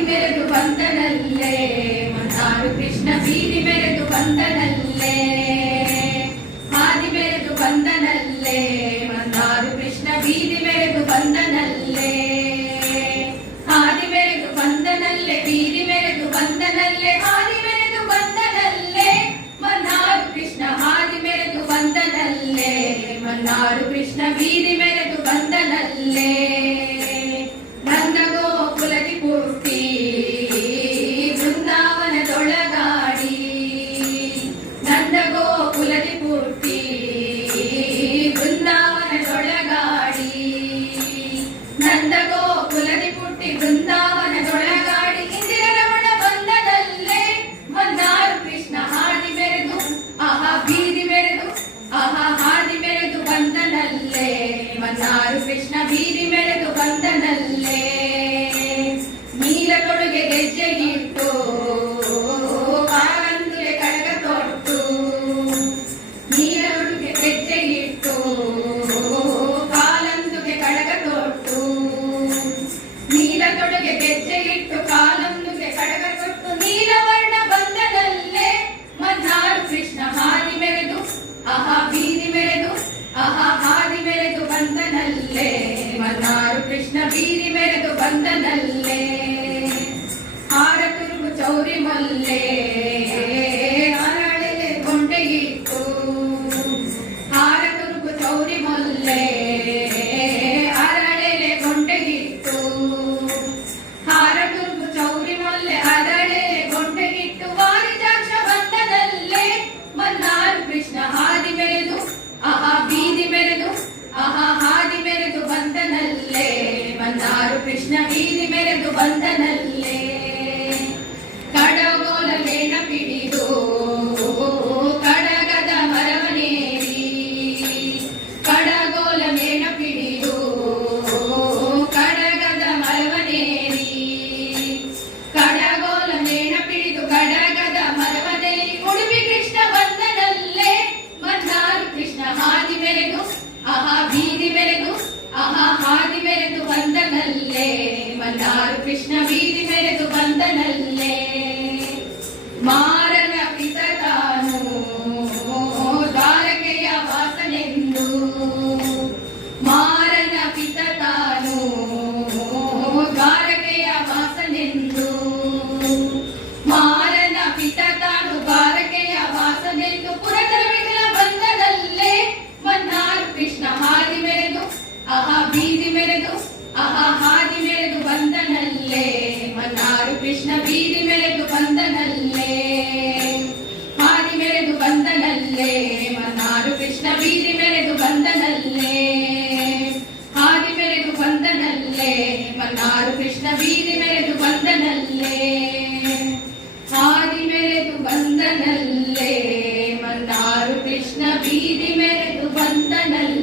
ಹಾದಿ ಮೆರೆದು ಬಂದನಲ್ಲೇ ಮನ್ನಾರು ಕೃಷ್ಣ ಬೀದಿ ಮೆರೆದು ಬಂದನಲ್ಲೇ ಹಾದಿ ಮೆರೆದು ಬಂದನಲ್ಲೇ ಮನ್ನಾರು ಕೃಷ್ಣ ಬೀದಿ ಮೆರೆದು ಬಂದನಲ್ಲೇ ಹಾದಿ ಮೆರೆದು ಬಂದನಲ್ಲೇ ಬೀದಿ ಮೆರೆದು ಬಂದನಲ್ಲೇ ಹಾದಿ ಮೆರೆದು ಬಂದನಲ್ಲೇ ಮನ್ನಾರು ಕೃಷ್ಣ ಹಾದಿ ಮೆರೆದು ಬಂದನಲ್ಲೇ ಮನ್ನಾರು ಕೃಷ್ಣ ಬೀದಿ ಮೆರೆದು ಬಂದನಲ್ಲೇ ನಂದ ಗೋಕುಲದಿ ಪುಟ್ಟಿ ಬೃಂದಾವನದೊಳಗಾಡಿ ನಂದ ಗೋಕುಲದಿ ಪುಟ್ಟಿ ಬೃಂದಾವನದೊಳಗಾಡಿ ನಂದ ಗೋಕುಲದಿ ಪುಟ್ಟಿ ಬೃಂದಾವನದೊಳಗಾಡಿ ಇಂದಿರ ರಮಣ ಬಂದನಲ್ಲೇ ಮನ್ನಾರು ಕೃಷ್ಣ ಹಾದಿ ಮೆರೆದು ಆಹಾ ಬೀದಿ ಮೆರೆದು ಆಹಾ ಹಾದಿ ಮೆರೆದು ಬಂದನಲ್ಲೇ ಮನ್ನಾರು ಕೃಷ್ಣ ಬೀದಿ ಮೆರೆದು ಬಂದನಲ್ಲೇ ನೀಲ ತೊಡುಗೆ ಗೆಜ್ಜೆಗಿಟ್ಟು ಕಾಲಂದುಲೆ ಕಡಗ ತೊಟ್ಟು ನೀಲ ತೊಡುಗೆ ಗೆಜ್ಜೆಗಿಟ್ಟು ಕಾಲಂದುಗೆ ಕಡಗ ತೊಟ್ಟು ನೀಲ ತೊಡುಗೆ ಗೆಜ್ಜೆಗಿಟ್ಟು ಕಾಲಂದುಗೆ ಕಡಗ ತೊಟ್ಟು ನೀಲವರ್ಣ ಬಂದನಲ್ಲೇ ಮನ್ನಾರು ಕೃಷ್ಣ ಹಾದಿ ಮೆರೆದು ಆಹಾ ಬೀದಿ ಮೆರೆದು ಆಹಾ ಹಾದಿ ಮೆರೆದು ಬಂದನಲ್ಲೇ ಮನ್ನಾರು ಕೃಷ್ಣ ಬೀದಿ ಮೆರೆದು ಬಂದನಲ್ಲೇ ಹಾರ ತುರುಗು ಚೌರಿ ಮಲ್ಲೆ ಹರಳೆಲೆ ಗೊಂಡೆಗಿಟ್ಟು ಹಾರ ತುರುಗು ಚೌರಿ ಮಲ್ಲೆ ಹರಳೆಲೆ ಗೊಂಡೆಗಿಟ್ಟು ಹಾರ ತುರುಗು ಚೌರಿ ಮಲ್ಲೆ ಹರಳೆಲೆ ಗೊಂಡೆಗಿಟ್ಟು ವಾರಿಜಾಕ್ಷ ಬಂದನಲ್ಲೇ ಮನ್ನಾರು ಕೃಷ್ಣ ಹಾದಿ ಮೆರೆದು ಆಹಾ ಬೀದಿ ಮೆರೆದು ಆಹಾ ಹಾದಿ ಮೆರೆದು ಬಂದನಲ್ಲೇ ಮನ್ನಾರು ಕೃಷ್ಣ ಬೀದಿ ಮೆರೆದು ಬಂದನಲ್ಲೇ ಕಡಗೋಲ ಮೇಣ ಪಿಡಿದು ಕಡಗದ ಮರವನೇರಿ ಕಡಗೋಲ ಮೇಣ ಪಿಡಿದು ಕಡಗದ ಮರವನೇರಿ ಕಡಗೋಲ ಮೇಣ ಪಿಡಿದು ಕಡಗದ ಮರವನೇರಿ ಉಡುಪಿ ಕೃಷ್ಣ ಬಂದನಲ್ಲೇ ಮನ್ನಾರು ಕೃಷ್ಣ ಹಾದಿ ಮೆರೆದು ಆಹಾ ಬೀದಿ ಮೆರೆದು ಆಹಾ ಹಾದಿ ಮೆರೆದು ಬಂದನಲ್ಲೇ ಮನ್ನಾರು ಕೃಷ್ಣ ಬೀದಿ ಮೆರೆದು ಬಂದನಲ್ಲೇ ಮಾರನ ಪಿತ ತಾನು ದ್ವಾರಕೆಯ ವಾಸನೆಂದು ಮಾರನ ಪಿತ ತಾನು ದ್ವಾರಕೆಯ ವಾಸನೆಂದು ಮಾರನ ಪಿತ ತಾನು ದ್ವಾರಕೆಯ ವಾಸನೆಂದು ಪುರತರ ವಿಠಲ ಬಂದನಲ್ಲೇ ಮನ್ನಾರು ಕೃಷ್ಣ ಹಾದಿ ಮೆರೆದು ಆಹಾ ಬೀದಿ ಮೆರೆದು ಆಹಾ ಹಾದಿ ಮೆರೆದು ಬಂದನಲ್ಲೇ ಮನ್ನಾರು ಕೃಷ್ಣ ಬೀದಿ ಮೆರೆದು ಬಂದನಲ್ಲೇ ಹಾದಿ ಮೆರೆದು ಬಂದನಲ್ಲೇ ಮನ್ನಾರು ಕೃಷ್ಣ ಬೀದಿ ಮೆರೆದು ಬಂದನಲ್ಲೇ ಹಾದಿ ಮೆರೆದು ಬಂದನಲ್ಲೇ ಮನ್ನಾರು ಕೃಷ್ಣ ಬೀದಿ ಮೆರೆದು ಬಂದನಲ್ಲೇ ಹಾದಿ ಮೆರೆದು ಬಂದನಲ್ಲೇ ಮನ್ನಾರು ಕೃಷ್ಣ ಬೀದಿ ಮೆರೆದು ಬಂದನಲ್ಲೇ